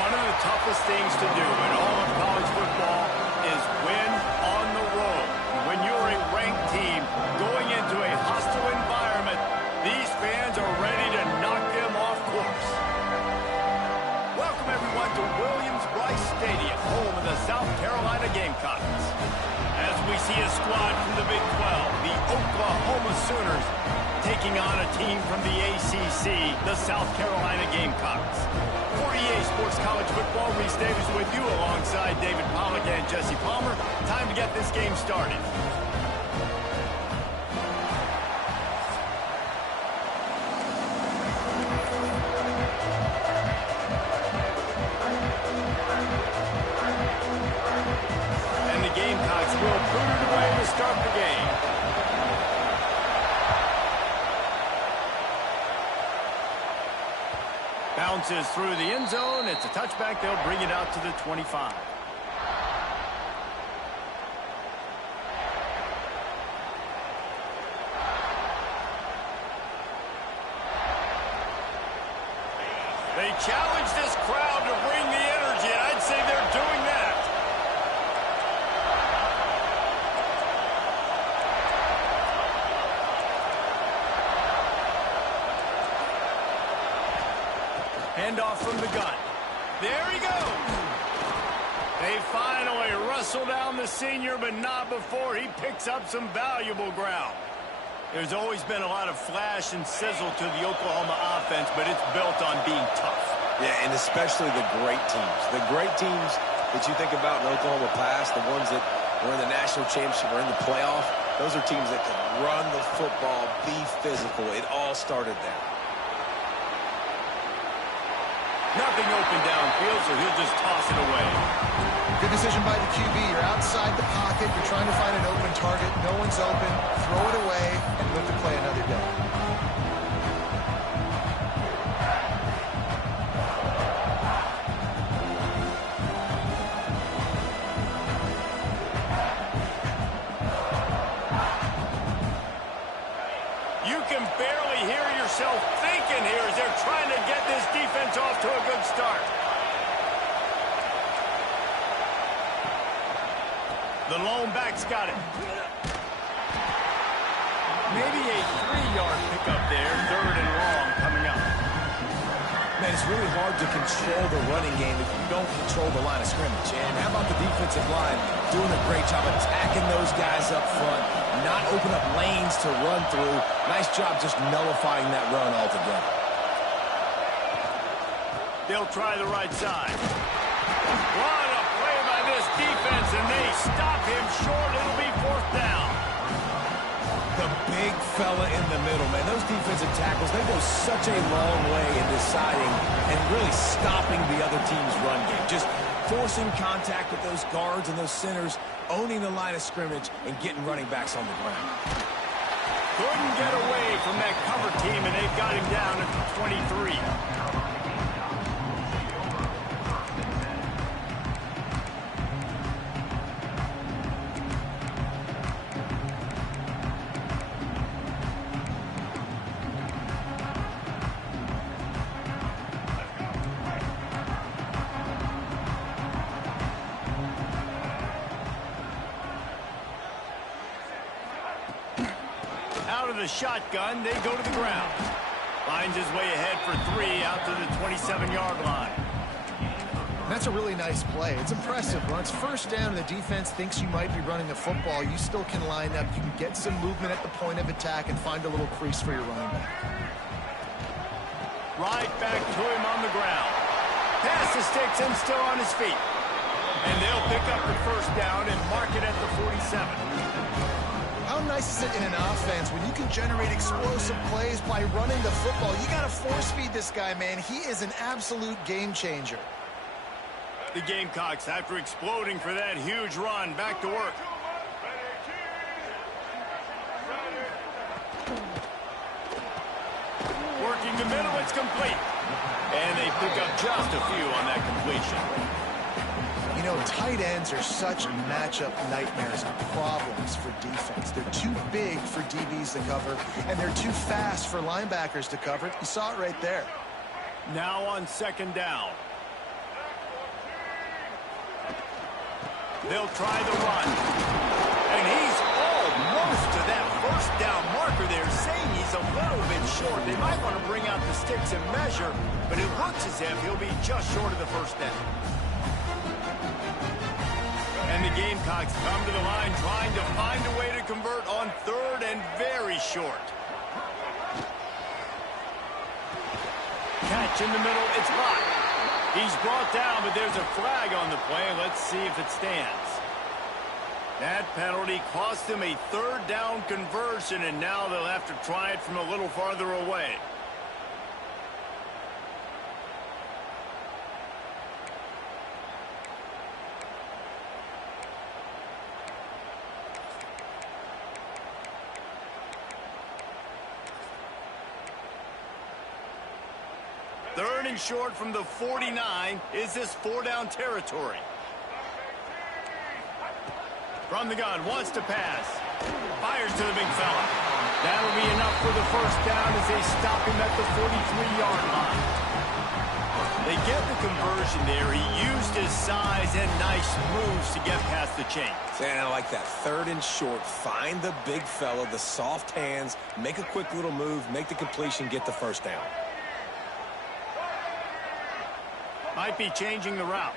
One of the toughest things to do in all of college football is win on the road. When you're a ranked team going into a hostile environment, these fans are ready to knock them off course. Welcome, everyone, to Williams-Brice Stadium, home of the South Carolina Gamecocks. As we see a squad from the Big 12, the Oklahoma Sooners, taking on a team from the ACC, the South Carolina Gamecocks. For EA Sports College Football, Reese Davis with you alongside David Pollack and Jesse Palmer. Time to get this game started. And the Gamecocks will boot it away to start the game. Bounces through the end zone. It's a touchback. They'll bring it out to the 25. They challenge this crowd to bring the energy, and I'd say they're doing that. Handoff from the gun. There he goes. They finally wrestle down the senior, but not before he picks up some valuable ground. There's always been a lot of flash and sizzle to the Oklahoma offense, but it's built on being tough. Yeah, and especially the great teams. The great teams that you think about in Oklahoma past, the ones that were in the national championship or in the playoff, those are teams that can run the football, be physical. It all started there. Nothing open downfield, so he'll just toss it away. Good decision by the QB. You're outside the pocket. You're trying to find an open target. No one's open. Throw it away and live to play another day. You can barely hear yourself thinking here as they're trying to get this defense off to a good start. The lone back's got it. Maybe a 3-yard pickup there. 3rd and long coming up. Man, it's really hard to control the running game if you don't control the line of scrimmage. And how about the defensive line doing a great job attacking those guys up front, not open up lanes to run through. Nice job just nullifying that run altogether. They'll try the right side. What a play by this defense, and they stop him short. It'll be 4th down. The big fella in the middle, man. Those defensive tackles, they go such a long way in deciding and really stopping the other team's run game. Just forcing contact with those guards and those centers, owning the line of scrimmage, and getting running backs on the ground. Couldn't get away from that cover team, and they've got him down at the 23. Out of the shotgun, they go to the ground. Finds his way ahead for 3 out to the 27-yard line. That's a really nice play. It's impressive. When it's 1st down and the defense thinks you might be running the football, you still can line up. You can get some movement at the point of attack and find a little crease for your running back. Right back to him on the ground. Pass the sticks and still on his feet. And they'll pick up the 1st down and mark it at the 47. How nice is it in an offense when you can generate explosive plays by running the football? You got to force feed this guy, man. He is an absolute game changer. The Gamecocks, after exploding for that huge run, back to work. Working the middle, it's complete. And they pick up just a few on that completion. You know, tight ends are such matchup nightmares and problems for defense. They're too big for DBs to cover, and they're too fast for linebackers to cover. You saw it right there. Now on 2nd down. They'll try the run. And he's almost to that first down marker there, saying he's a little bit short. They might want to bring out the sticks and measure, but it looks as if he'll be just short of the first down. And the Gamecocks come to the line trying to find a way to convert on third and very short. Catch in the middle, it's hot. He's brought down, but there's a flag on the play. Let's see if it stands. That penalty cost them a third down conversion, and now they'll have to try it from a little farther away. Third and short from the 49. Is this four-down territory? From the gun, wants to pass. Fires to the big fella. That'll be enough for the first down as they stop him at the 43-yard line. They get the conversion there. He used his size and nice moves to get past the chains. And I like that. Third and short. Find the big fella, the soft hands, make a quick little move, make the completion, get the first down. Might be changing the route.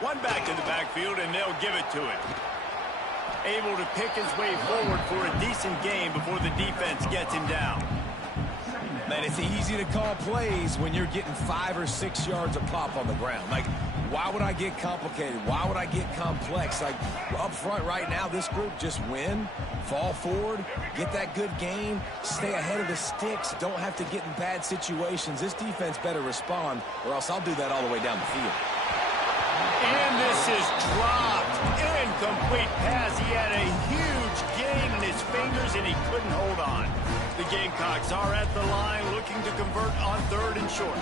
One back to the backfield, and they'll give it to him. Able to pick his way forward for a decent game before the defense gets him down. Man, it's easy to call plays when you're getting 5 or 6 yards a pop on the ground. Like, why would I get complicated? Why would I get complex? Like, up front right now, this group just win, fall forward, get that good gain, stay ahead of the sticks, don't have to get in bad situations. This defense better respond, or else I'll do that all the way down the field. And this is dropped. Incomplete pass. He had a huge gain in his fingers, and he couldn't hold on. The Gamecocks are at the line looking to convert on third and short.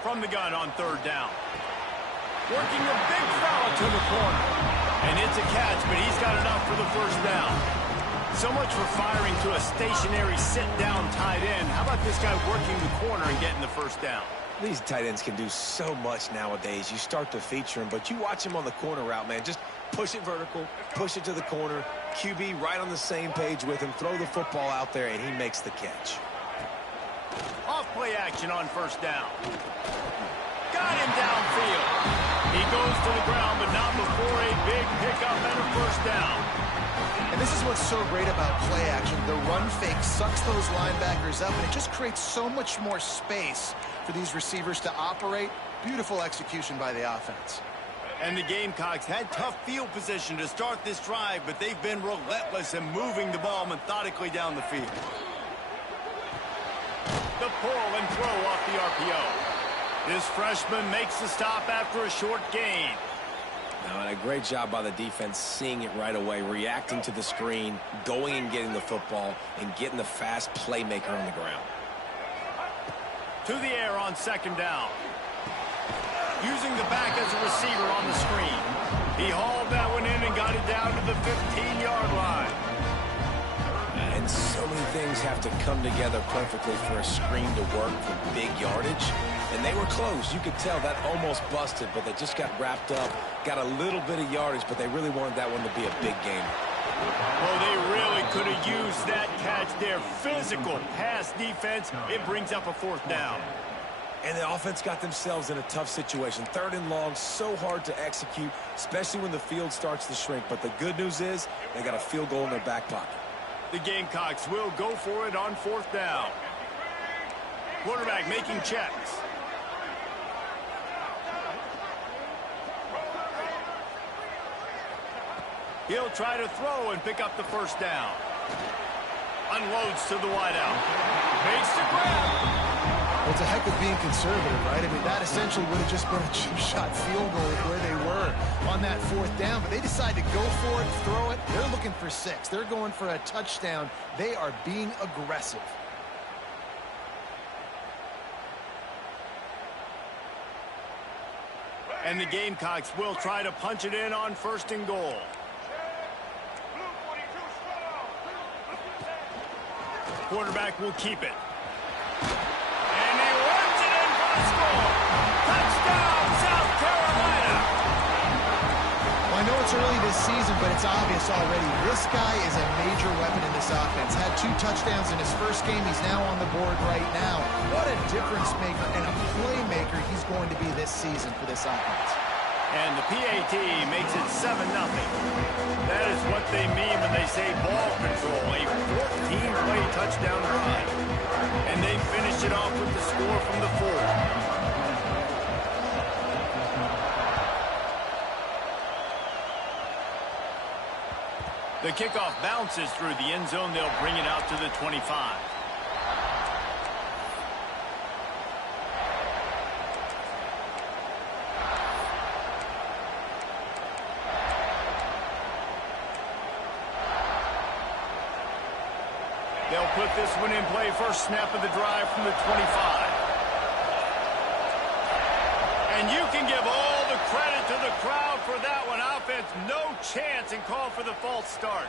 From the gun on third down. Working the big foul to the corner. And it's a catch, but he's got enough for the first down. So much for firing to a stationary sit-down tight end. How about this guy working the corner and getting the first down? These tight ends can do so much nowadays. You start to feature him, but you watch him on the corner route, man. Just push it vertical, push it to the corner. QB right on the same page with him. Throw the football out there, and he makes the catch. Off play action on first down. Got him downfield. He goes to the ground, but not before a big pickup and a first down. And this is what's so great about play action. The run fake sucks those linebackers up, and it just creates so much more space for these receivers to operate. Beautiful execution by the offense. And the Gamecocks had tough field position to start this drive, but they've been relentless in moving the ball methodically down the field. The pull and throw off the RPO. This freshman makes the stop after a short gain. Now, and a great job by the defense seeing it right away, reacting to the screen, going and getting the football, and getting the fast playmaker on the ground. To the air on second down. Using the back as a receiver on the screen. He hauled that one in and got it down to the 15-yard line. And so many things have to come together perfectly for a screen to work for big yardage. And they were close. You could tell that almost busted, but they just got wrapped up, got a little bit of yardage, but they really wanted that one to be a big game. Well, they really could have used that catch there. Physical pass defense. It brings up a fourth down. And the offense got themselves in a tough situation. Third and long, so hard to execute, especially when the field starts to shrink. But the good news is they got a field goal in their back pocket. The Gamecocks will go for it on fourth down. Quarterback making checks. He'll try to throw and pick up the first down. Unloads to the wideout. Makes the grab. Well, it's a heck of being conservative, right? I mean, that essentially would have just been a chip shot field goal where they were on that fourth down, but they decide to go for it, throw it. They're looking for 6. They're going for a touchdown. They are being aggressive. And the Gamecocks will try to punch it in on first and goal. Quarterback will keep it. And he runs it in for the score. Touchdown, South Carolina. Well, I know it's early this season, but it's obvious already. This guy is a major weapon in this offense. Had 2 touchdowns in his first game. He's now on the board right now. What a difference maker and a playmaker he's going to be this season for this offense. And the PAT makes it 7-0. That is what they mean when they say ball control. A 14-play touchdown drive. And they finish it off with the score from the 4. The kickoff bounces through the end zone. They'll bring it out to the 25. They'll put this one in play. First snap of the drive from the 25. And you can give all the credit to the crowd for that one. Offense, no chance, and call for the false start.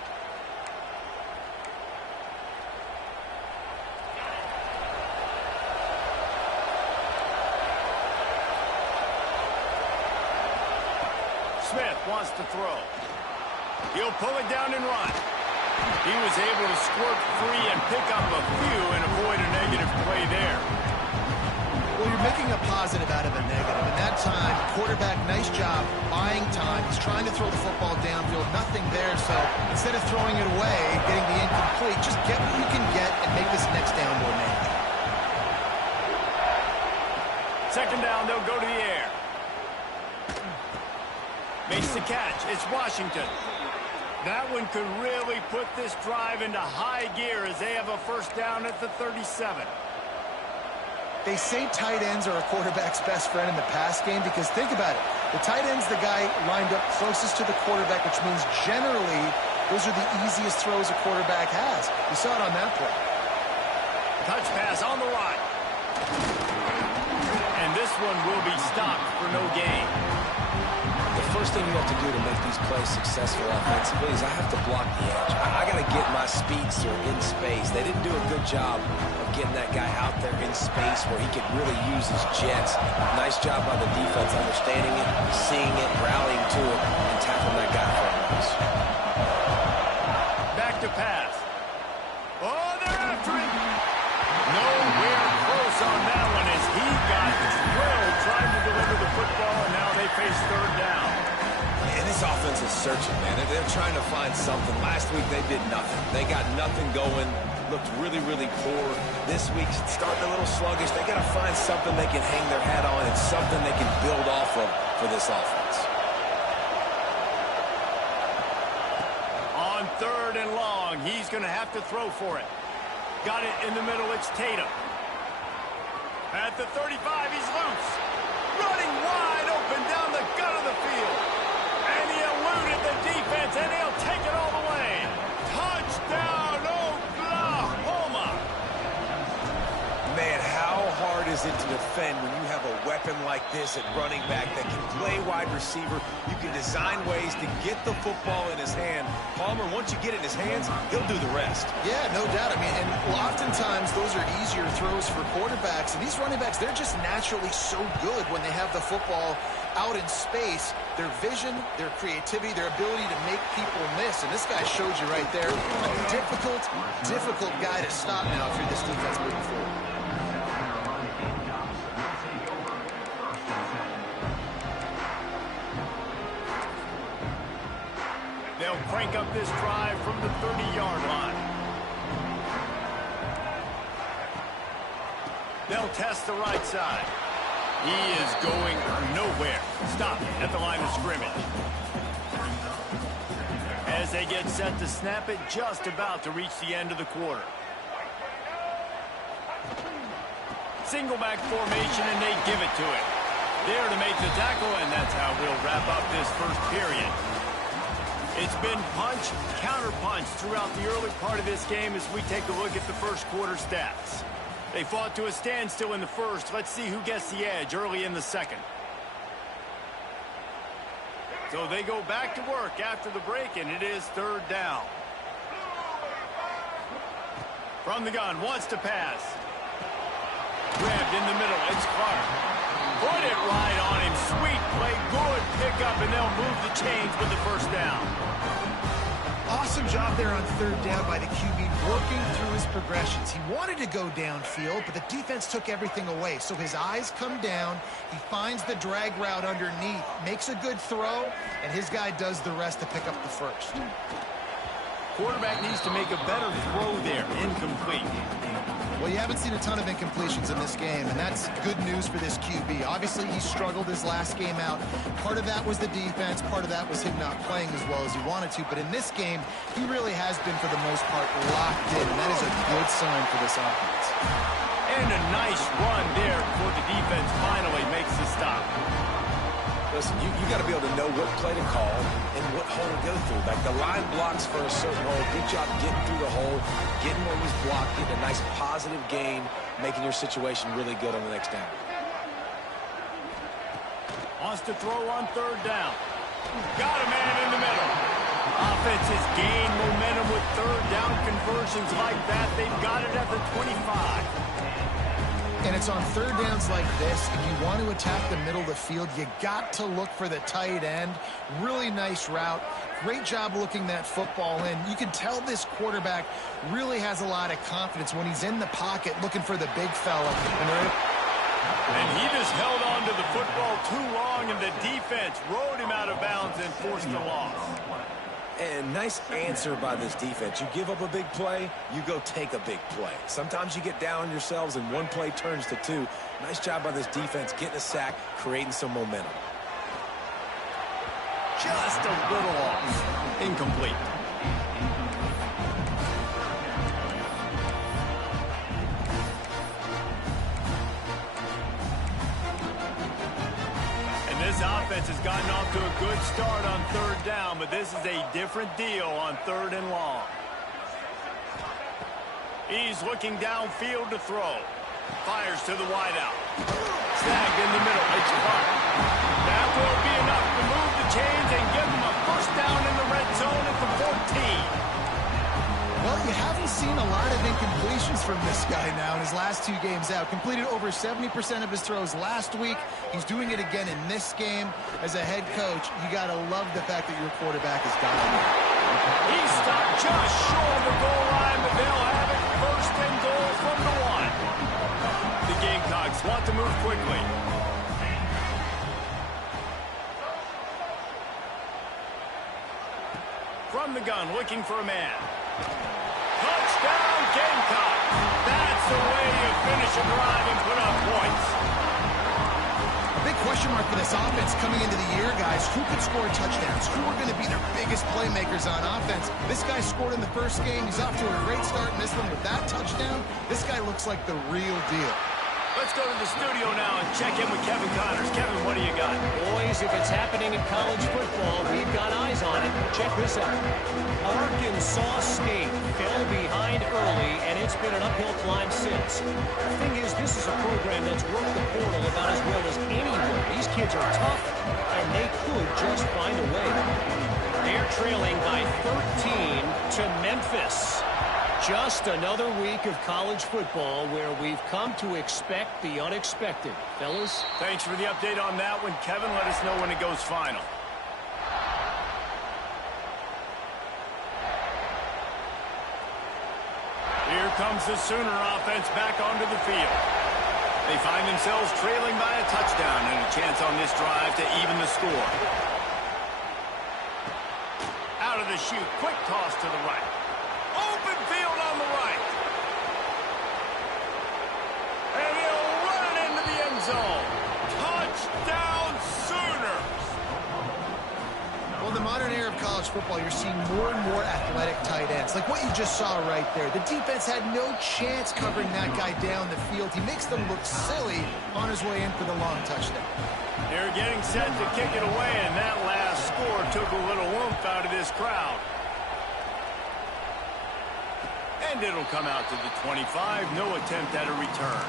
Smith wants to throw. He'll pull it down and run. He was able to squirt free and pick up a few and avoid a negative play there. Well, you're making a positive out of a negative. And that time, quarterback, nice job, buying time. He's trying to throw the football downfield. Nothing there, so instead of throwing it away, getting the incomplete, just get what you can get and make this next down more manageable. Second down, they'll go to the air. Makes the catch. It's Washington. That one could really put this drive into high gear as they have a first down at the 37. They say tight ends are a quarterback's best friend in the pass game because think about it. The tight end's the guy lined up closest to the quarterback, which means generally those are the easiest throws a quarterback has. You saw it on that play. Touch pass on the right. And this one will be stopped for no gain. The first thing you have to do to make these plays successful offensively is I have to block the edge. I got to get my speedster in space. They didn't do a good job of getting that guy out there in space where he could really use his jets. Nice job by the defense understanding it, seeing it, rallying to it, and tackling that guy for a loss. Back to pass. Oh, they're after him. Nowhere close on that one as he got drilled trying to deliver the football, and now they face third down. And this offense is searching, man. They're trying to find something. Last week, they did nothing. They got nothing going. Looked really, really poor. This week, starting a little sluggish. They got to find something they can hang their hat on and something they can build off of for this offense. On third and long, he's going to have to throw for it. Got it in the middle. It's Tatum. At the 35, he's loose. Running wide open down the gut of the field. And he eluded the defense, and he'll take it all the way. Touchdown, Oklahoma. Man, how hard is it to defend when you have a weapon like this at running back that can play wide receiver? You can design ways to get the football in his hand. Palmer, once you get it in his hands, he'll do the rest. Yeah, no doubt. I mean, and oftentimes those are easier throws for quarterbacks. And these running backs, they're just naturally so good when they have the football out in space. Their vision, their creativity, their ability to make people miss. And this guy showed you right there. A difficult guy to stop now for this defense moving forward. They'll crank up this drive from the 30-yard line. They'll test the right side. He is going nowhere. Stop at the line of scrimmage. As they get set to snap it, just about to reach the end of the quarter. Single back formation, and they give it to him. There to make the tackle, and that's how we'll wrap up this first period. It's been punch, counter-punch throughout the early part of this game as we take a look at the first quarter stats. They fought to a standstill in the first. Let's see who gets the edge early in the second. So they go back to work after the break, and it is third down. From the gun, wants to pass. Grabbed in the middle, it's Clark. Put it right on him. Sweet play, good pickup, and they'll move the chains with the first down. Awesome job there on third down by the QB, working through his progressions. He wanted to go downfield, but the defense took everything away. So his eyes come down, he finds the drag route underneath, makes a good throw, and his guy does the rest to pick up the first. Quarterback needs to make a better throw there. Incomplete. Well, you haven't seen a ton of incompletions in this game, and that's good news for this QB. Obviously, he struggled his last game out. Part of that was the defense. Part of that was him not playing as well as he wanted to. But in this game, he really has been, for the most part, locked in, and that is a good sign for this offense. And a nice run there before the defense finally makes the stop. Listen, you got to be able to know what play to call and what hole to go through. Like the line blocks for a certain hole. Good job getting through the hole, getting what was blocked, getting a nice positive gain, making your situation really good on the next down. Wants to throw on third down. Got a man in the middle. Offense has gained momentum with third down conversions like that. They've got it at the 25. And it's on third downs like this, if you want to attack the middle of the field, you got to look for the tight end. Really nice route. Great job looking that football in. You can tell this quarterback really has a lot of confidence when he's in the pocket looking for the big fella. And he just held on to the football too long, and the defense rode him out of bounds and forced a loss. And nice answer by this defense. You give up a big play, you go take a big play. Sometimes you get down on yourselves and one play turns to two. Nice job by this defense getting a sack, creating some momentum. Just a little off. Incomplete. This offense has gotten off to a good start on third down, but this is a different deal on third and long. He's looking downfield to throw. Fires to the wideout. Snagged in the middle. It's Clark. That will be enough to move the chains and give him a first down in the red zone at the 14. Well, you haven't seen a lot of incompletions from this guy now in his last two games out. Completed over 70% of his throws last week. He's doing it again in this game. As a head coach, you got to love the fact that your quarterback is dominant. He stopped just short of the goal line, but they'll have it first and goal from the 1. The Gamecocks want to move quickly. From the gun, looking for a man. Touchdown, Gamecock. That's the way you finish a drive and put up points. A big question mark for this offense coming into the year, guys. Who could score touchdowns? Who are going to be their biggest playmakers on offense? This guy scored in the first game. He's off to a great start in this one with that touchdown. This guy looks like the real deal. Let's go to the studio now and check in with Kevin Connors. Kevin, what do you got? Boys, if it's happening in college football, we've got eyes on it. Check this out. Arkansas State fell behind early, and it's been an uphill climb since. The thing is, this is a program that's worked the portal about as well as anyone. These kids are tough, and they could just find a way. They're trailing by 13 to Memphis. Just another week of college football where we've come to expect the unexpected. Fellas? Thanks for the update on that one, Kevin. Let us know when it goes final. Here comes the Sooner offense back onto the field. They find themselves trailing by a touchdown and a chance on this drive to even the score. Out of the chute, quick toss to the right. Open field on the right. And he'll run it into the end zone. Touchdown, Sooners! Well, in the modern era of college football, you're seeing more and more athletic tight ends. Like what you just saw right there. The defense had no chance covering that guy down the field. He makes them look silly on his way in for the long touchdown. They're getting set to kick it away, and that last score took a little oomph out of this crowd. And it'll come out to the 25. No attempt at a return.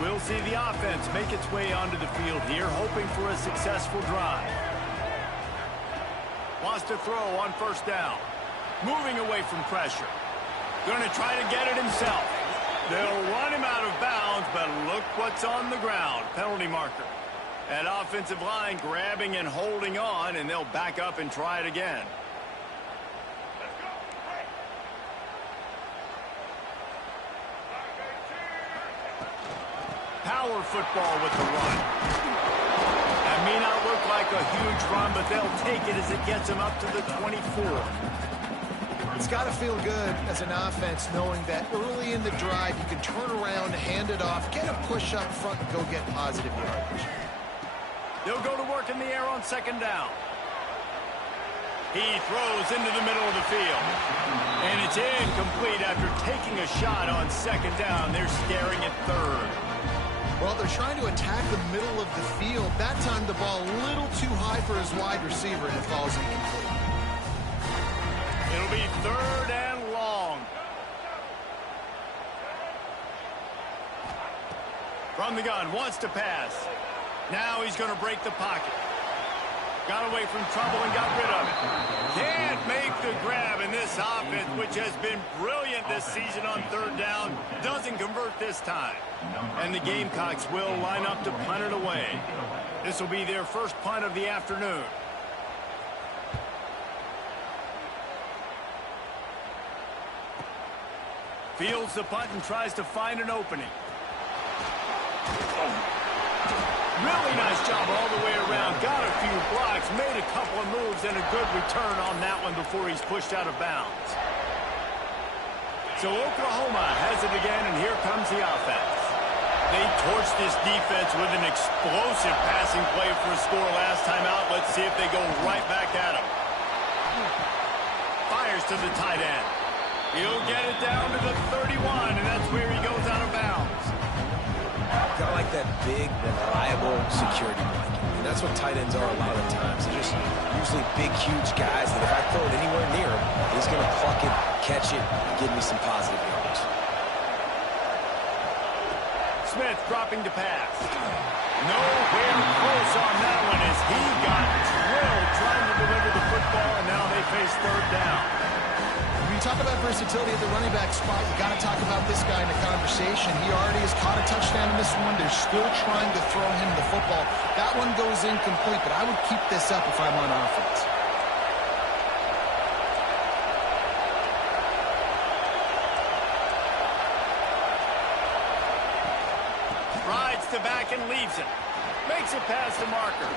We'll see the offense make its way onto the field here, hoping for a successful drive. Wants to throw on first down. Moving away from pressure. Going to try to get it himself. They'll run him out of bounds, but look what's on the ground. Penalty marker. That offensive line grabbing and holding on, and they'll back up and try it again. Power football with the run. That may not look like a huge run, but they'll take it as it gets them up to the 24. It's got to feel good as an offense knowing that early in the drive you can turn around, hand it off, get a push up front, and go get positive yardage. They'll go to work in the air on second down. He throws into the middle of the field. And it's incomplete after taking a shot on second down. They're staring at third. Well, they're trying to attack the middle of the field. That time the ball a little too high for his wide receiver, and it falls incomplete. It'll be third and long. From the gun, wants to pass. Now he's going to break the pocket. Got away from trouble and got rid of it. Can't make the grab, in this offense, which has been brilliant this season on third down, doesn't convert this time. And the Gamecocks will line up to punt it away. This will be their first punt of the afternoon. Fields the punt and tries to find an opening. Really nice job all the way around. Got a few blocks, made a couple of moves, and a good return on that one before he's pushed out of bounds. So Oklahoma has it again, and here comes the offense. They torched this defense with an explosive passing play for a score last time out. Let's see if they go right back at him. Fires to the tight end. He'll get it down to the 31, and that's where he goes out of bounds. Kind of like that big, reliable security blanket. And that's what tight ends are a lot of the times. They're just usually big, huge guys that if I throw it anywhere near him, he's going to pluck it, catch it, and give me some positive yards. Smith dropping to pass. Nowhere close on that one as he got drilled trying to deliver the football, and now they face third down. When you talk about versatility at the running back spot, you got to talk about this guy in the conversation. He already has caught a touchdown in this one. They're still trying to throw him the football. That one goes incomplete, but I would keep this up if I'm on offense. Rides to back and leaves it. Makes it past the marker.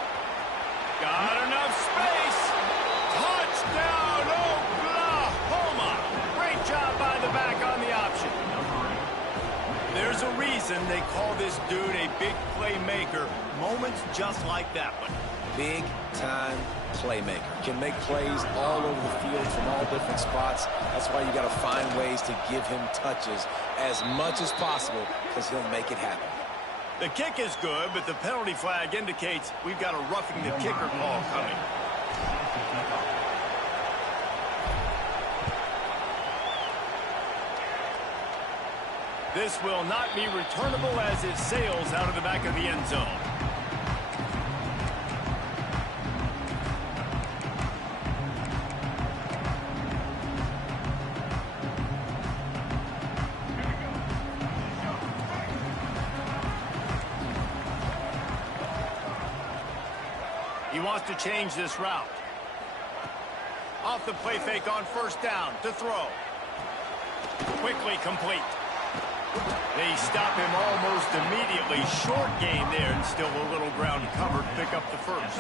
Got enough space. Touchdown, Oklahoma. Great job by the back on the option. There's a reason they call this dude a big playmaker. Moments just like that one. Big-time playmaker. Can make plays all over the field from all different spots. That's why you got to find ways to give him touches as much as possible because he'll make it happen. The kick is good, but the penalty flag indicates we've got a roughing the kicker call coming. This will not be returnable as it sails out of the back of the end zone. He wants to change this route. Off the play fake on first down to throw. Quickly complete. They stop him almost immediately. Short gain there and still a little ground covered. Pick up the first.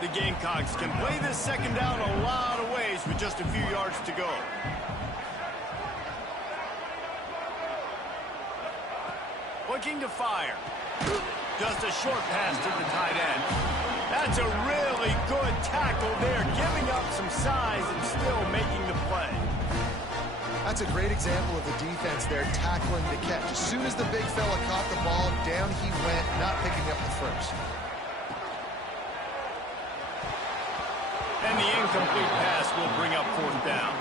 The Gamecocks can play this second down a lot of ways with just a few yards to go. Looking to fire. Just a short pass to the tight end. That's a really good tackle there, giving up some size and still making the play. That's a great example of the defense there tackling the catch. As soon as the big fella caught the ball, down he went, not picking up the first. And the incomplete pass will bring up fourth down.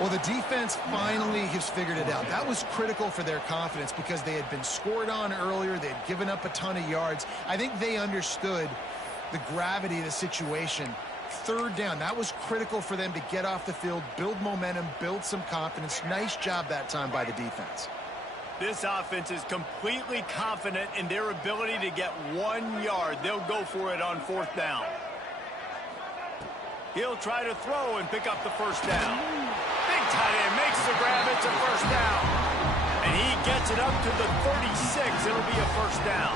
Well, the defense finally has figured it out. That was critical for their confidence because they had been scored on earlier. They had given up a ton of yards. I think they understood the gravity of the situation. third down. That was critical for them to get off the field, build momentum, build some confidence. Nice job that time by the defense. This offense is completely confident in their ability to get 1 yard. They'll go for it on fourth down. He'll try to throw and pick up the first down. Big tight end makes the grab. It's a first down. And he gets it up to the 36. It'll be a first down.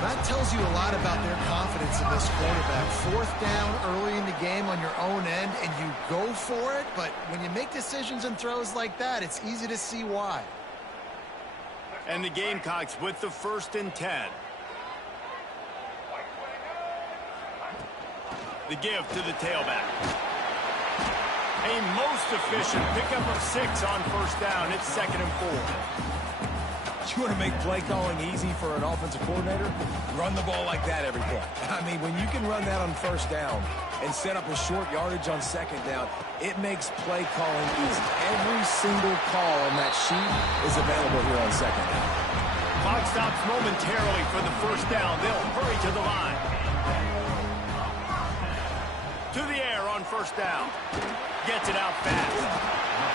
That tells you a lot about their confidence in this quarterback. Fourth down early in the game on your own end, and you go for it. But when you make decisions and throws like that, it's easy to see why. And the Gamecocks with the 1st and 10. The give to the tailback. A most efficient pickup of 6 on first down. It's 2nd and 4. You want to make play calling easy for an offensive coordinator? Run the ball like that every play. I mean, when you can run that on first down and set up a short yardage on second down, it makes play calling easy. Every single call on that sheet is available here on second down. Clock stops momentarily for the first down. They'll hurry to the line. To the air on first down. Gets it out fast.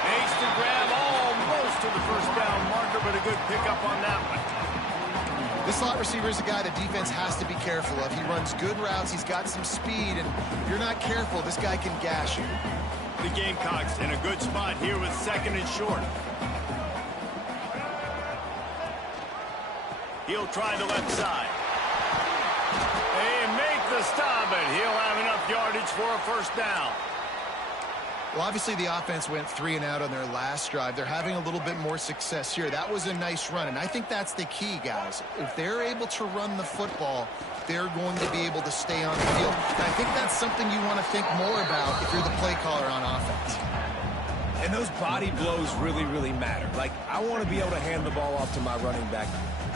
Makes the grab almost to the first down marker, but a good pickup on that one. This slot receiver is a guy the defense has to be careful of. He runs good routes. He's got some speed, and if you're not careful, this guy can gash you. The Gamecocks in a good spot here with 2nd and short. He'll try the left side. They make the stop, and he'll have enough yardage for a first down. Well, obviously the offense went 3 and out on their last drive. They're having a little bit more success here. That was a nice run, and I think that's the key, guys. If they're able to run the football, they're going to be able to stay on the field. And I think that's something you want to think more about if you're the play caller on offense. And those body blows really, really matter. Like, I want to be able to hand the ball off to my running back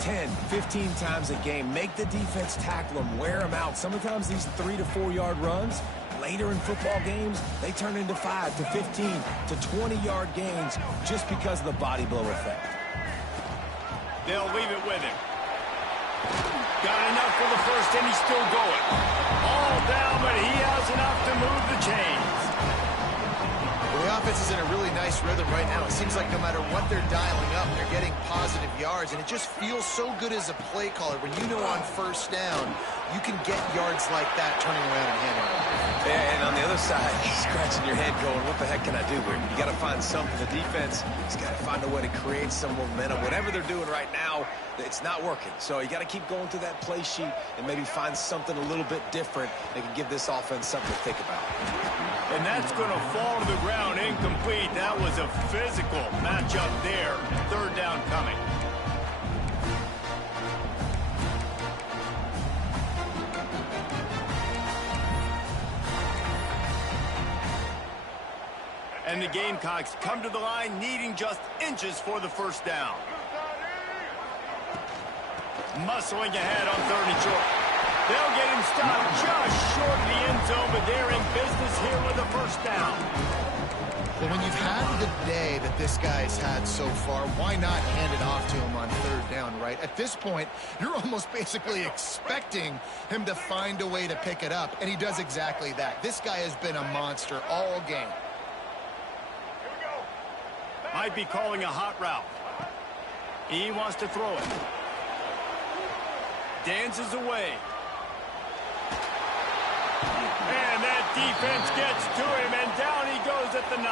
10, 15 times a game. Make the defense tackle them, wear them out. Sometimes these 3 to 4 yard runs, later in football games, they turn into 5 to 15 to 20-yard gains just because of the body blow effect. They'll leave it with him. Got enough for the first, and he's still going. All down, but he has enough to move the chains. Well, the offense is in a really nice rhythm right now. It seems like no matter what they're dialing up, they're getting positive yards, and it just feels so good as a play caller when you know on first down you can get yards like that turning around and handing it. Yeah, and on the other side, scratching your head going, what the heck can I do here? You got to find something. The defense has got to find a way to create some momentum. Whatever they're doing right now, it's not working. So you got to keep going through that play sheet and maybe find something a little bit different that can give this offense something to think about. And that's going to fall to the ground incomplete. That was a physical matchup there. Third down coming. And the Gamecocks come to the line needing just inches for the first down. Muscling ahead on 3rd and short. They'll get him stopped just short of the end zone, but they're in business here with a first down. Well, when you've had the day that this guy's had so far, why not hand it off to him on 3rd down, right? At this point, you're almost basically expecting him to find a way to pick it up, and he does exactly that. This guy has been a monster all game. Might be calling a hot route. He wants to throw it. Dances away. And that defense gets to him, and down he goes at the 9.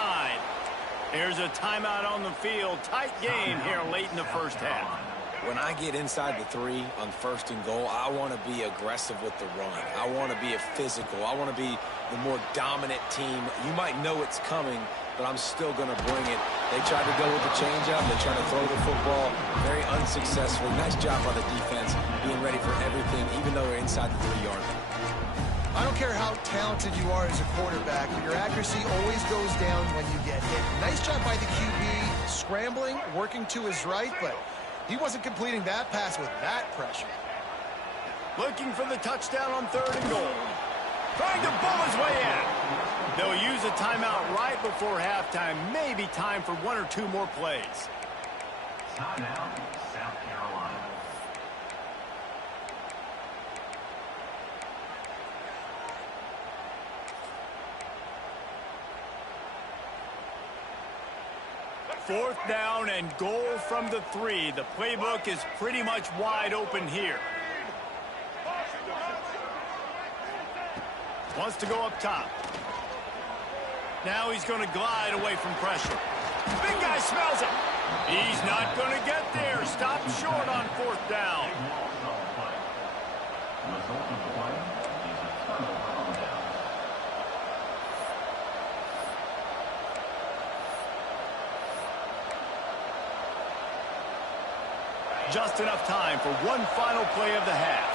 Here's a timeout on the field. Tight game here late in the first half. When I get inside the 3 on 1st and goal, I want to be aggressive with the run. I want to be a physical. I want to be the more dominant team. You might know it's coming, but I'm still going to bring it. They tried to go with the changeup. They tried to throw the football very unsuccessfully. Nice job by the defense, being ready for everything, even though they're inside the 3-yard line. I don't care how talented you are as a quarterback, but your accuracy always goes down when you get hit. Nice job by the QB scrambling, working to his right, but he wasn't completing that pass with that pressure. Looking for the touchdown on 3rd and goal. Trying to bull his way in. They'll use a timeout right before halftime. Maybe time for 1 or 2 more plays. Timeout, South Carolina. 4th down and goal from the 3. The playbook is pretty much wide open here. Wants to go up top. Now he's going to glide away from pressure. Big guy smells it. He's not going to get there. Stopped short on 4th down. Just enough time for one final play of the half.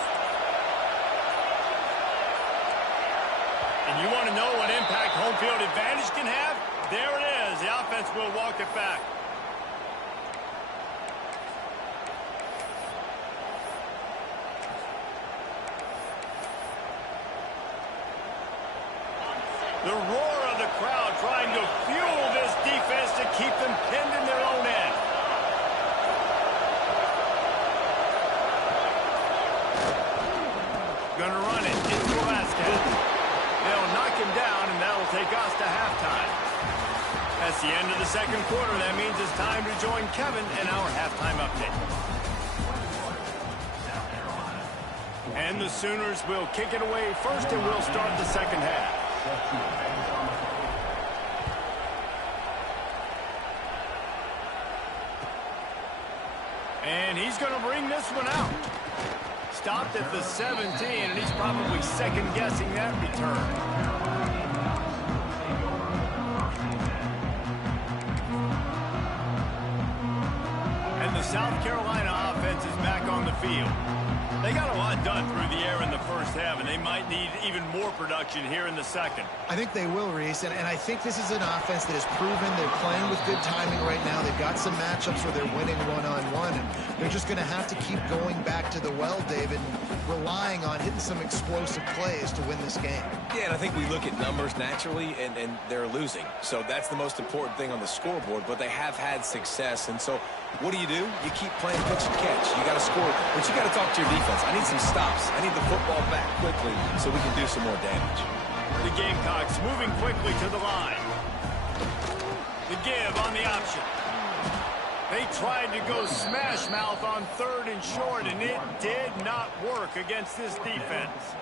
And you want to know what impact home field advantage can have? There it is. The offense will walk it back. The roar of the crowd trying to fuel this defense to keep them pinned in their own end. Gonna run it. It's Velasquez. They'll knock him down, and that'll take us to halftime. That's the end of the second quarter. That means it's time to join Kevin in our halftime update. And the Sooners will kick it away first, and we'll start the second half. And he's going to bring this one out. Stopped at the 17, and he's probably second-guessing that return. And the South Carolina offense is back on the field. They got a lot done through the air in the first half, and they might need even more production here in the second. I think they will, Reese, and I think this is an offense that has proven they're playing with good timing right now. They've got some matchups where they're winning one-on-one, and they're just going to have to keep going back to the well, David, and relying on hitting some explosive plays to win this game. Yeah, and I think we look at numbers naturally, and they're losing. So that's the most important thing on the scoreboard, but they have had success. And so what do? You keep playing pitch and catch. You got to score, but you got to talk to your defense. I need some stops. I need the football back quickly so we can do some more damage. The Gamecocks moving quickly to the line. The give on the option. They tried to go smash mouth on 3rd and short, and it did not work against this defense.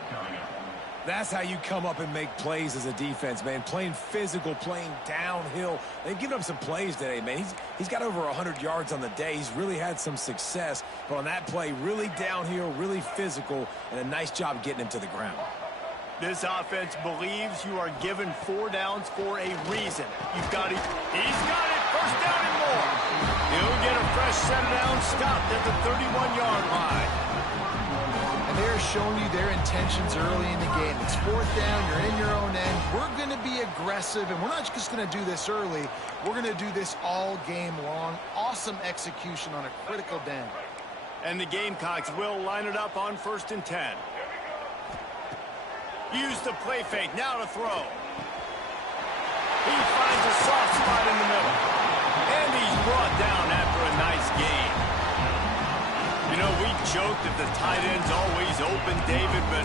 That's how you come up and make plays as a defense, man. Playing physical, playing downhill. They've given up some plays today, man. He's got over 100 yards on the day. He's really had some success. But on that play, really downhill, really physical, and a nice job getting him to the ground. This offense believes you are given 4 downs for a reason. You've got it. He's got it. First down and more. He'll get a fresh set down, stopped at the 31-yard line. And they're showing you their intentions early in the game. It's 4th down. You're in your own end. We're going to be aggressive, and we're not just going to do this early. We're going to do this all game long. Awesome execution on a critical down. And the Gamecocks will line it up on 1st and 10. Use the play fake. Now to throw. He finds a soft spot in the middle. And he's brought down after a nice gain. You know, we joked that the tight end's always open, David, but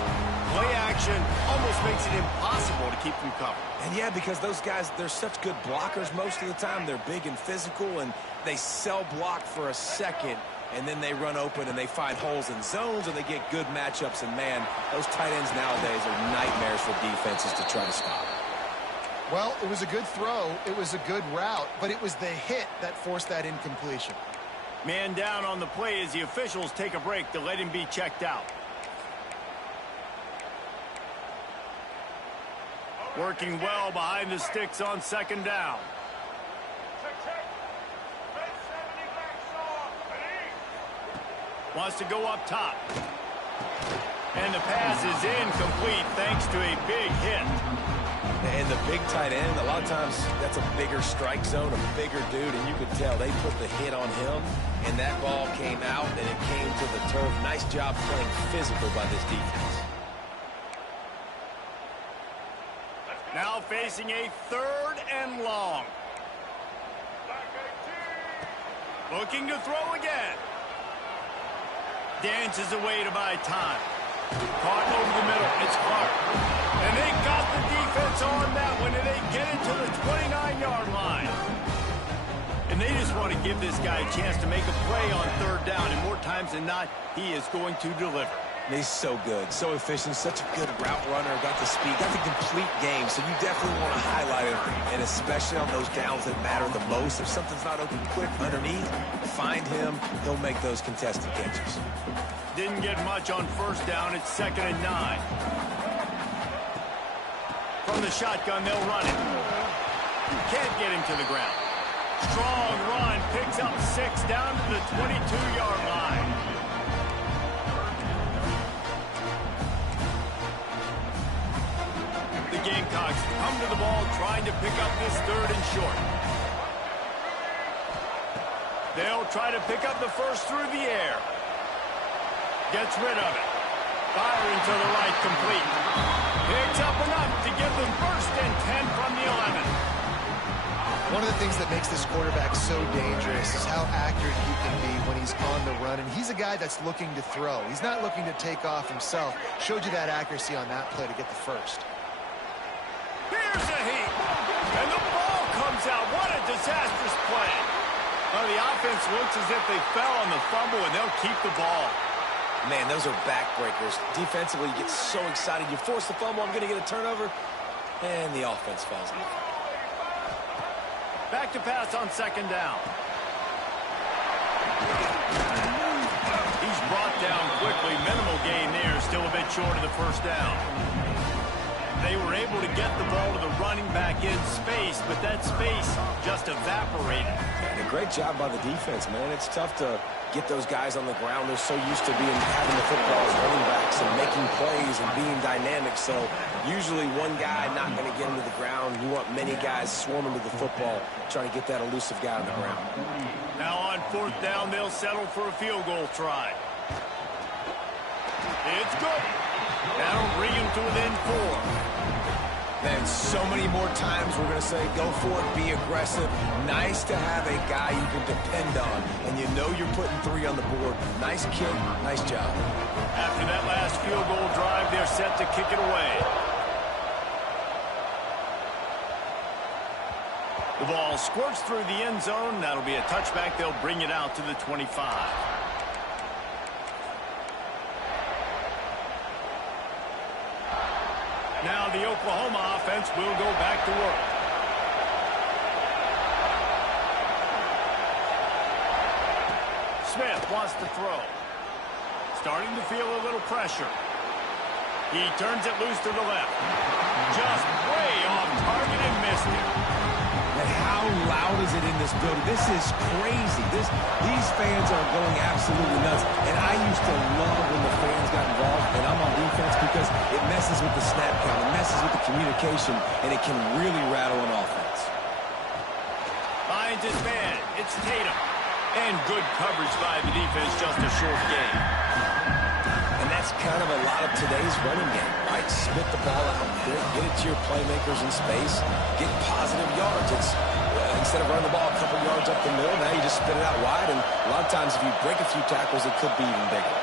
play action almost makes it impossible to keep them covered. And yeah, because those guys, they're such good blockers most of the time. They're big and physical, and they sell block for a second, and then they run open and they find holes in zones, and they get good matchups. And, man, those tight ends nowadays are nightmares for defenses to try to stop. Well, it was a good throw. It was a good route, but it was the hit that forced that incompletion. Man down on the play as the officials take a break to let him be checked out. Working well behind the sticks on 2nd down. Wants to go up top. And the pass is incomplete thanks to a big hit. And the big tight end, a lot of times that's a bigger strike zone, a bigger dude, and you could tell they put the hit on him, and that ball came out, and it came to the turf. Nice job playing physical by this defense. Now facing a 3rd and long. Looking to throw again. Dances away to buy time. Caught over the middle. It's Clark. And they got the defense on that one, and they get it to the 29-yard line. And And they just want to give this guy a chance to make a play on third down, and more times than not, he is going to deliver. He's so good, so efficient, such a good route runner, got the speed, got the complete game, so you definitely want to highlight him, and especially on those downs that matter the most. If something's not open quick underneath, find him, he'll make those contested catches. Didn't get much on first down. It's 2nd and 9. From the shotgun, they'll run it. Can't get him to the ground. Strong run, picks up 6 down to the 22-yard line. The Gamecocks come to the ball trying to pick up this 3rd and short. They'll try to pick up the first through the air. Gets rid of it. Firing to the right, complete. Picks up enough to give them 1st and 10 from the 11. One of the things that makes this quarterback so dangerous is how accurate he can be when he's on the run. And he's a guy that's looking to throw. He's not looking to take off himself. Showed you that accuracy on that play to get the first. Here's a heat. And the ball comes out. What a disastrous play. Well, the offense looks as if they fell on the fumble, and they'll keep the ball. Man, those are backbreakers. Defensively, you get so excited. You force the fumble, I'm going to get a turnover, and the offense falls off. Back to pass on 2nd down. He's brought down quickly. Minimal gain there. Still a bit short of the 1st down. They were able to get the ball to the running back in space, but that space just evaporated. And a great job by the defense, man. It's tough to get those guys on the ground. They're so used to having the football as running backs and making plays and being dynamic. So usually one guy not going to get him to the ground. You want many guys swarming to the football, trying to get that elusive guy on the ground. Now on 4th down, they'll settle for a field goal try. It's good. That'll bring him to within 4. Then so many more times we're going to say, go for it, be aggressive. Nice to have a guy you can depend on, and you know you're putting 3 on the board. Nice kick, nice job. After that last field goal drive, they're set to kick it away. The ball squirts through the end zone. That'll be a touchback. They'll bring it out to the 25. Now the Oklahoma offense will go back to work. Smith wants to throw. Starting to feel a little pressure. He turns it loose to the left. Just way off target and missed it. And how loud is it in this building? This is crazy. These fans are going absolutely nuts. And I used to love when the fans got involved, and I'm on defense, because it messes with the snap count, it messes with the communication, and it can really rattle an offense. Finds his man. It's Tatum. And good coverage by the defense, just a short game. And that's kind of a lot of today's running game, right? Spit the ball out, get it to your playmakers in space, get positive yards. It's instead of running the ball a couple yards up the middle, now you just spit it out wide, and a lot of times if you break a few tackles, it could be even bigger.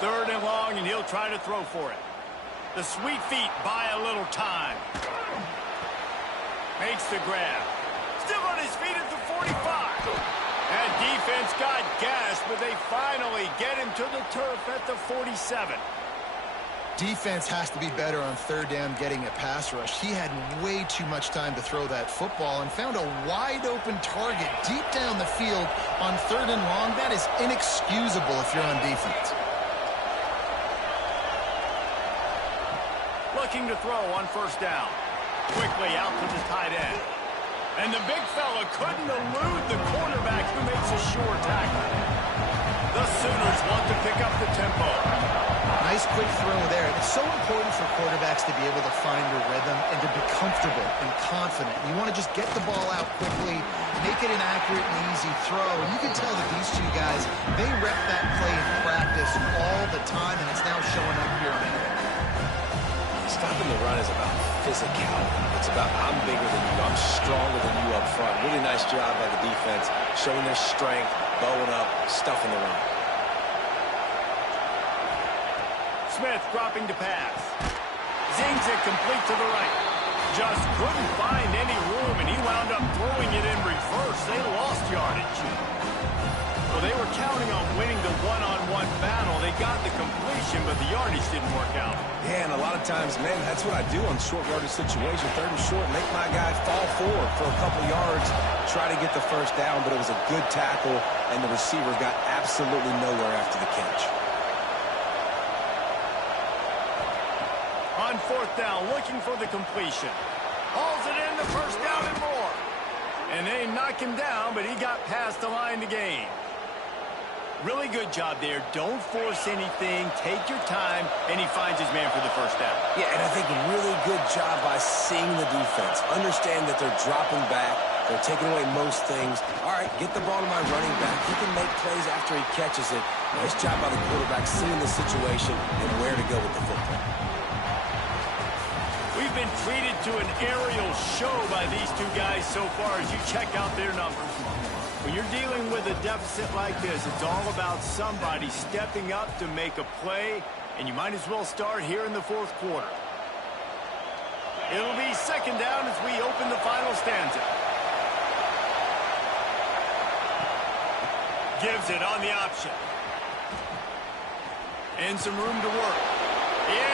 Third and long, and he'll try to throw for it. The sweet feet buy a little time. Makes the grab. Still on his feet at the 45. And defense got gas, but they finally get him to the turf at the 47. Defense has to be better on 3rd down getting a pass rush. He had way too much time to throw that football and found a wide open target deep down the field on 3rd and long. That is inexcusable if you're on defense. Looking to throw on 1st down. Quickly out to the tight end. And the big fella couldn't elude the quarterback, who makes a sure tackle. The Sooners want to pick up the tempo. Nice quick throw there. It's so important for quarterbacks to be able to find their rhythm and to be comfortable and confident. You want to just get the ball out quickly, make it an accurate and easy throw. And you can tell that these two guys, they rep that play in practice all the time, and it's now showing up here on it. Stopping the run is about physicality. It's about, I'm bigger than you, I'm stronger than you up front. Really nice job by the defense, showing their strength, bowing up, stuffing the run. Smith dropping to pass. Zings it complete to the right. Just couldn't find any room, and he wound up throwing it in reverse. They lost yardage. Well, they were counting on winning the one-on-one battle. They got the completion, but the yardage didn't work out. Yeah, and a lot of times, man, that's what I do on short yardage situation. 3rd and short, make my guy fall forward for a couple yards, try to get the first down, but it was a good tackle, and the receiver got absolutely nowhere after the catch. On 4th down, looking for the completion. Hauls it in, the first down and more. And they knock him down, but he got past the line to gain. Really good job there. Don't force anything. Take your time, and he finds his man for the first down. Yeah, and I think really good job by seeing the defense. Understand that they're dropping back. They're taking away most things. All right, get the ball to my running back. He can make plays after he catches it. Nice job by the quarterback seeing the situation and where to go with the football. We've been treated to an aerial show by these two guys so far as you check out their numbers. When you're dealing with a deficit like this, it's all about somebody stepping up to make a play, and you might as well start here in the 4th quarter. It'll be 2nd down as we open the final stanza. Gives it on the option. And some room to work.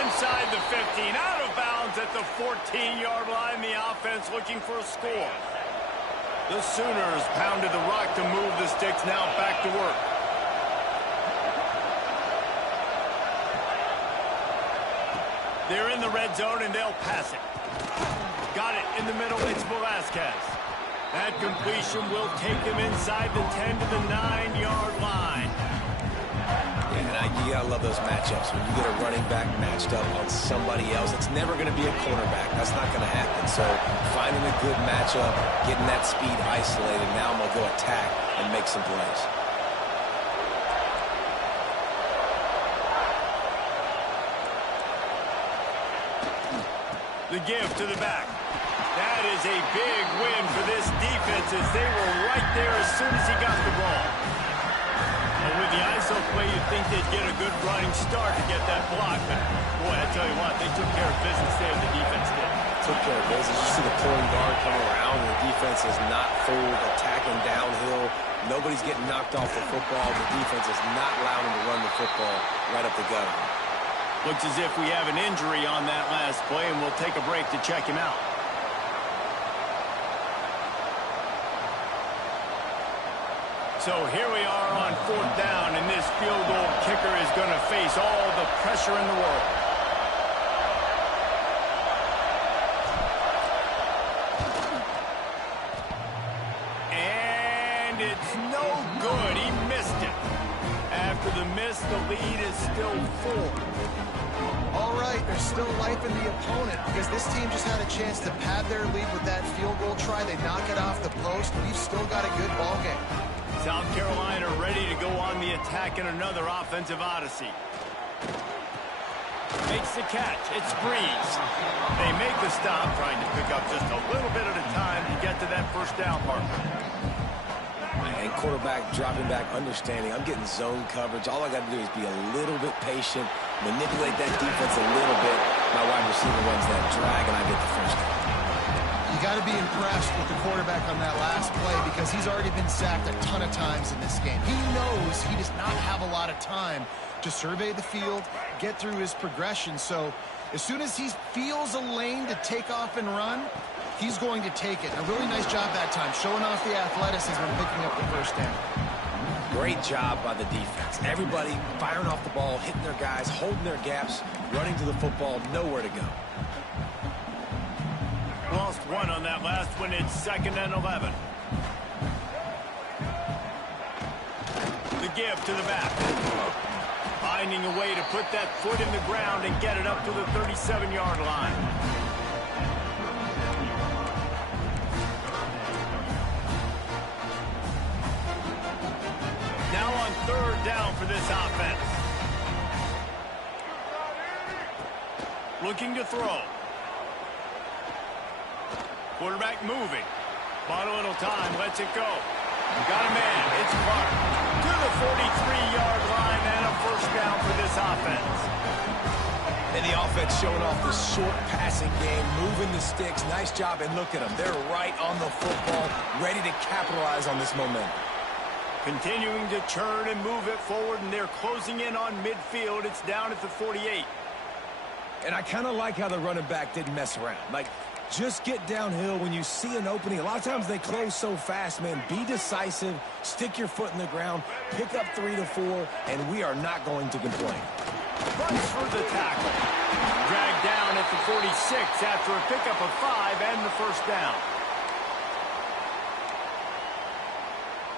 Inside the 15, out of bounds at the 14-yard line. The offense looking for a score. The Sooners pounded the rock to move the sticks, now back to work. They're in the red zone, and they'll pass it. Got it in the middle. It's Velasquez. That completion will take them inside the 10 to the 9-yard line. Yeah, and you gotta love those matchups. When you get a running back matched up on somebody else, it's never going to be a cornerback. That's not going to happen. So finding a good matchup, getting that speed isolated, now I'm going to go attack and make some plays. The give to the back. That is a big win for this defense as they were right there as soon as he got the ball. And with the ISO play, you'd think they'd get a good running start to get that block. But, boy, I tell you what, they took care of business there, the defense did. Took care of business. You see the pulling guard come around, and the defense is not full, attacking downhill. Nobody's getting knocked off the football. The defense is not allowing them to run the football right up the gut. Looks as if we have an injury on that last play, and we'll take a break to check him out. So here we are on 4th down, and this field goal kicker is going to face all the pressure in the world. And it's no good. He missed it. After the miss, the lead is still 4. All right, there's still life in the opponent because this team just had a chance to pad their lead with that field goal try. They knock it off the post. We've still got a good ball game. South Carolina ready to go on the attack in another offensive odyssey. Makes the catch. It's Breeze. They make the stop, trying to pick up just a little bit at a time to get to that first down marker. And quarterback dropping back, understanding I'm getting zone coverage. All I got to do is be a little bit patient, manipulate that defense a little bit. My wide receiver runs that drag, and I get the first down. You got to be impressed with the quarterback on that last play because he's already been sacked a ton of times in this game. He knows he does not have a lot of time to survey the field, get through his progression. So as soon as he feels a lane to take off and run, he's going to take it. A really nice job that time, showing off the athleticism and picking up the first down. Great job by the defense. Everybody firing off the ball, hitting their guys, holding their gaps, running to the football, nowhere to go. Lost one on that last one. It's 2nd and 11. The give to the back. Finding a way to put that foot in the ground and get it up to the 37-yard line. Now on 3rd down for this offense. Looking to throw. Quarterback moving. Bought a little time, lets it go. Got a man, it's Clark. To the 43-yard line and a first down for this offense. And the offense showing off the short passing game, moving the sticks. Nice job, and look at them. They're right on the football, ready to capitalize on this momentum. Continuing to churn and move it forward, and they're closing in on midfield. It's down at the 48. And I kind of like how the running back didn't mess around. Like, just get downhill when you see an opening. A lot of times they close so fast, man. Be decisive, stick your foot in the ground, pick up 3 to 4, and we are not going to complain. Runs for the tackle. Dragged down at the 46 after a pickup of 5 and the first down.